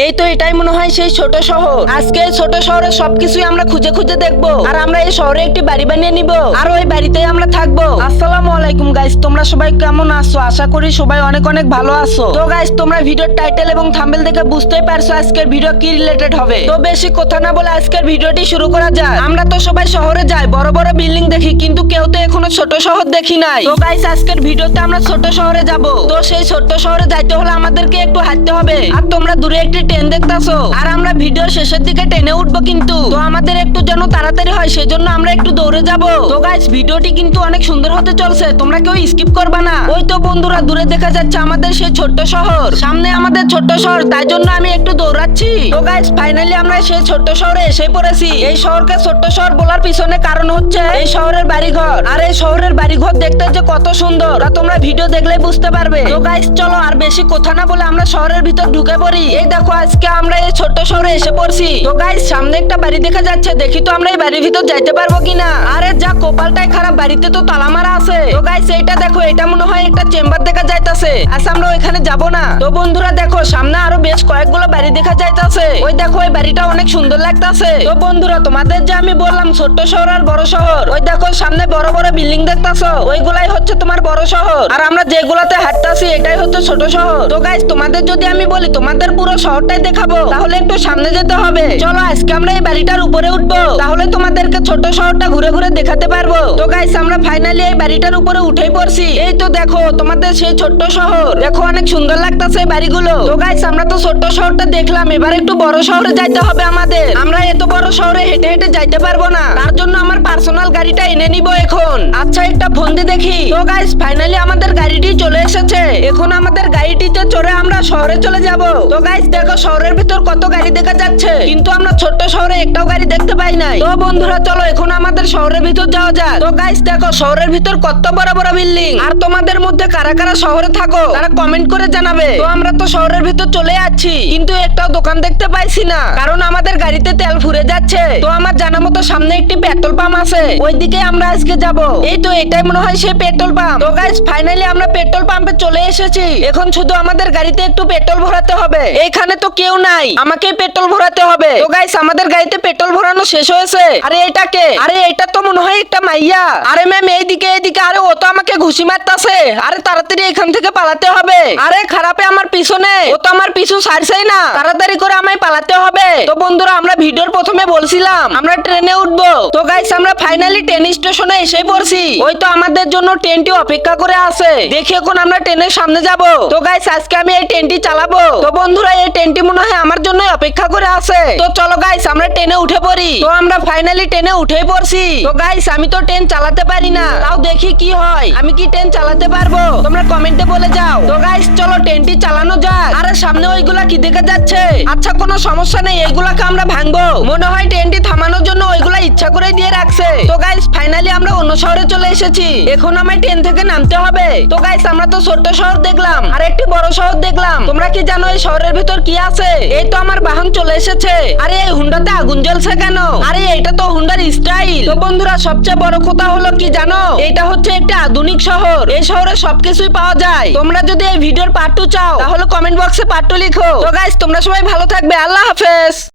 এই তো এটাই মনে হয় সেই ছোট শহর। আজকে এই ছোট শহরে সবকিছুই আমরা খুঁজে খুঁজে দেখবো, আর আমরা এই শহরে একটি বাড়ি বানিয়ে নিব, আর ওই বাড়িতেই আমরা থাকবো। আসসালামু আলাইকুম গাইস, তোমরা সবাই কেমন আছো? আশা করি সবাই অনেক অনেক ভালো আছো। তো গাইস, তোমরা ভিডিওর টাইটেল এবং থাম্বনেল দেখে বুঝতেই পারছো আজকের ভিডিও কি রিলেটেড হবে। তো বেশি কথা না বলে আজকের ভিডিওটি শুরু করা যাক। আমরা তো সবাই শহরে যাই, বড় বড় বিল্ডিং দেখি, কিন্তু কেউ তো এখনো ছোট শহর দেখি নাই। তো গাইস, আজকের ভিডিওতে আমরা ছোট শহরে যাব। তো সেই ছোট শহরে যাইতে হলে আমাদেরকে একটু হাঁটতে হবে। আর তোমরা দূরে একটি ট্রেন দেখতাছো, আর আমরা ভিডিওর শেষের দিকে ট্রেনে উঠবো, কিন্তু তো আমাদের একটু যেন তাড়াতাড়ি হয়, সেজন্য আমরা একটু দৌড়ে যাব। তো গাইস, ভিডিওটি কিন্তু অনেক সুন্দর হতে চলছে, তোমরা কেউ স্কিপ করবা না। ওই তো বন্ধুরা, দূরে দেখা যাচ্ছে আমাদের সেই ছোট্ট শহর, সামনে আমাদের ছোট্ট শহর, তাই জন্য আমি একটু দৌড়াচ্ছি। তো গাইস, ফাইনালি আমরা সেই ছোট্ট শহরে এসে পড়েছি। এই শহরকে ছোট্ট শহর বলার পিছনে কারণ হচ্ছে এই শহরের বাড়িঘর, আর এই শহরের বাড়িঘর দেখতে যে কত সুন্দর তা তোমরা ভিডিও দেখলেই বুঝতে পারবে। তো গাইস, চলো আর বেশি কথা না বলে আমরা শহরের ভিতর ঢুকে পড়ি। এই দেখো, আজকে আমরা এই ছোট্ট শহরে এসে পড়ছি। তো গাইস, সামনে একটা বাড়ি দেখা যাচ্ছে, দেখি তো আমরা এই বাড়ির ভিতর যাইতে পারবো কিনা। আরে যা কপালটাই খারাপ, বাড়িতে তো তালা মারা আছে। তো গাইস, এইটা দেখো, এটা মনে হয় একটা চেম্বার দেখা যাইতাছে। আচ্ছা, আমরা ওইখানে যাব না। তো বন্ধুরা দেখো, সামনে আরো বেশ কয়েকগুলো বাড়ি দেখা যাইতাছে। ওই দেখো, ওই বাড়িটা অনেক সুন্দর লাগতাছে। তো বন্ধুরা, তোমাদের যে আমি বললাম ছোট্ট শহর আর বড় শহর, ওই দেখো সামনে বড় বড় বিল্ডিং দেখতাছো, ওইগুলাই হচ্ছে তোমার বড় শহর, আর আমরা যেগুলাতে হাঁটতাছি এটাই হচ্ছে ছোট শহর। তো গাইস, তোমাদের যদি আমি বলি তোমাদের পুরো শহরটাই দেখাবো, তাহলে একটু সামনে যেতে হবে। চলো আজকে আমরা এই বাড়িটার উপরে উঠবো, তাহলে তোমাদেরকে ছোট শহরটা ঘুরে ঘুরে দেখাতে পারবো। তো গাইস, আমরা ফাইনালি এই বাড়িটার উপরে উঠেই পড়ছি। এই তো দেখো তোমাদের সেই ছোট্ট শহর, দেখো অনেক সুন্দর লাগতাছে এই বাড়িগুলো। তো গাইস, আমরা তো ছোট্ট শহরটা দেখলাম, এবার একটু বড় শহরে যাইতে হবে আমাদের। আমরা এত বড় শহরে হেঁটে হেঁটে যাইতে পারবো না, তার জন্য আমার পার্সোনাল গাড়িটা এনে নিব এখন। আচ্ছা, একটা ফোন দিয়ে দেখি। তো গাইস, ফাইনালি আমাদের গাড়িটি চলে এসেছে। এখন আমাদের গাড়িটিতে চড়ে আমরা শহরে চলে যাব। তো গাইস দেখো, শহরের ভিতর কত গাড়ি দেখা যাচ্ছে, কিন্তু আমরা ছোট্ট শহরে একটাও গাড়ি দেখতে পাই নাই। তো বন্ধুরা, চলো এখন আমাদের শহরের ভিতর যাওয়া যাক। তো গাইস দেখো, শহরের ভিতর কত বড় বড় বিল্ডিং। আর তোমাদের মধ্যে কারা কারা শহরে থাকো তারা কমেন্ট করে জানাবে। তো আমরা তো শহরের ভিতর চলে যাচ্ছি, কিন্তু একটাও দোকান দেখতে পাইছি না, কারণ আমাদের গাড়িতে তেল ফুরে যাচ্ছে। তো আমার জানা মতো সামনে একটি পেট্রোল পাম্প আছে, ওইদিকে আমরা আজকে যাব। এই তো এটাই মনে হয় সেই পেট্রোল পাম্প। তো গাইস, ফাইনালি আমরা পেট্রোল পাম্পে চলে এসেছি। এখন শুধু আমাদের গাড়িতে একটু পেট্রোল ভরাতে হবে। এইখানে তো কেউ নাই, আমাকে পেট্রোল ভরাতে হবে। তো গাইস, আমাদের গাড়িতে পেট্রোল ভরানো শেষ হয়েছে। আরে এটা কে? আরে এটা তো মনে হয় একটা মাইয়া। আরে ম্যাম, এইদিকে এইদিকে। আরে ও তো আমাকে ঘুষি মারতাছে। আরে তাড়াতাড়ি এখান থেকে পালাতে হবে। আরে খারাপে আমার পিছনে, ও তো আমার পিছু ছাড়ছেই না, তাড়াতাড়ি করে আমায় পালাতে হবে। তো বন্ধুরা, আমরা ভিডিওর প্রথমে বলছিলাম আমরা ট্রেনে উঠবো। তো গাইস, আমরা ফাইনালি ট্রেন স্টেশনে এসে পড়ছি। ওই তো আমাদের জন্য ট্রেনটি অপেক্ষা করে আছে। দেখি এখন আমরা ট্রেনের সামনে যাব। তো গাইস, আজকে আমি এই ট্রেনটি চালাবো। তো বন্ধুরা, এই ট্রেনটি মনে হয় আমার জন্য অপেক্ষা করে আছে। তো চলো গাইস, আমরা ট্রেনে উঠে পড়ি। তো আমরা ফাইনালি ট্রেনে উঠে পড়ছি। তো গাইস, আমি তো ট্রেন চালাতে পারি না, তাও দেখি কি হয়। আমি কি ট্রেন চালাতে পারবো? তোমরা কমেন্টে বলে যাও। তো গাইস, চলো ট্রেনটি চালানো যাক। আরে সামনে ওইগুলা কি দেখা যাচ্ছে? আচ্ছা, কোনো সমস্যা নেই, এইগুলাকে আমরা ভাঙবো। মনে হয় ট্রেনটি থামানোর জন্য ওইগুলা ইচ্ছা করে দিয়ে রাখছে। তো গাইস, ফাইনালি আমরা অন্য শহরে চলে এসেছি। এখন আমায় ট্রেন থেকে নামতে হবে। তো গাইস, আমরা তো ছোট্ট শহর দেখলাম আর একটি বড় শহর দেখলাম। তোমরা কি জানো এই শহরের ভিতর কি আছে? এই তো আমার বাহন চলে এসেছে। আরে এই হুন্ডাতে আগুন জ্বলছে কেন? আরে এটা তো হুন্ডার স্টাইল। তো বন্ধুরা, সবচেয়ে বড় কথা হলো কি জানো? এটা হচ্ছে একটা আধুনিক শহর। এই শহরে সবকিছুই পাওয়া যায়। তোমরা যদি এই ভিডিওর পার্ট 2 চাও, তাহলে কমেন্ট বক্সে পার্ট 2 লিখো। তো গাইস, তোমরা সবাই ভালো থাকবে। আল্লাহ হাফেজ।